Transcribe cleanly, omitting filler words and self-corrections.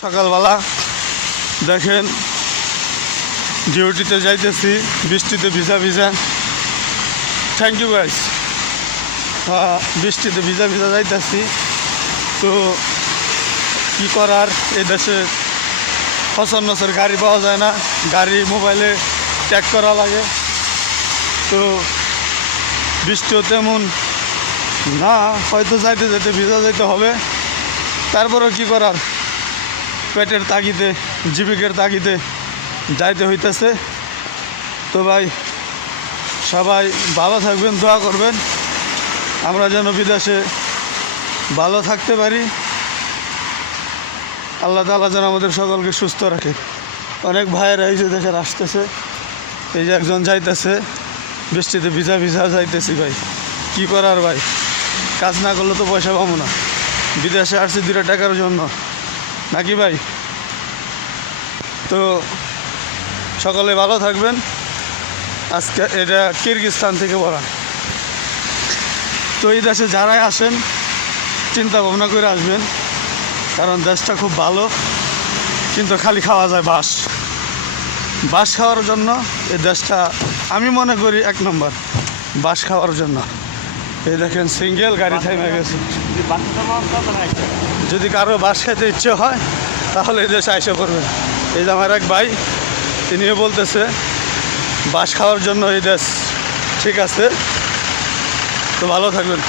সকালবেলা দেখেন ডিউটিতে যাইতেছি বৃষ্টিতে ভিজা ভিজা। Thank you guys. বৃষ্টিতে ভিজা ভিজা যাইতেছি। তো কি করার, এই দেশে সচরাচর গাড়ি পাওয়া যায় না, গাড়ি মোবাইলে ট্যাগ করা লাগে। তো বৃষ্টিও তেমন না, হয়তো যাইতে যেতে ভিজা যাইতে হবে। তারপরেও কি করার, পেটের তাগিদে জীবিকার তাগিদে যাইতে হইতেছে। তো ভাই সবাই ভালো থাকবেন, দোয়া করবেন আমরা যেন বিদেশে ভালো থাকতে পারি। আল্লাহ তাআলা যেন আমাদের সকলকে সুস্থ রাখে। অনেক ভাইয়েরা এই যে দেশের আসতেছে, এই যে একজন যাইতেছে বৃষ্টিতে ভিজা ভিজা যাইতেছি। ভাই কি করার, ভাই কাজ না করলে তো পয়সা পাবো না। বিদেশে আসছি 2 টাকার জন্য নাকি ভাই? তো সকলে ভালো থাকবেন। আজকে এটা কিরগিজস্তান থেকে বলা। তো এই দেশে যারাই আসেন চিন্তা ভাবনা করে আসবেন, কারণ দেশটা খুব ভালো, কিন্তু খালি খাওয়া যায় বাঁশ। বাঁশ খাওয়ার জন্য এই দেশটা আমি মনে করি 1 নম্বর, বাঁশ খাওয়ার জন্য। এই দেখেন সিঙ্গেল গাড়ি থেমে গেছে। যদি কারো বাঁশ খাইতে ইচ্ছে হয় তাহলে এই দেশে আইসা করবেন। এই যে আমার এক ভাই, তিনিও বলতেছে বাঁশ খাওয়ার জন্য এই দেশ ঠিক আছে। তো ভালো থাকবেন।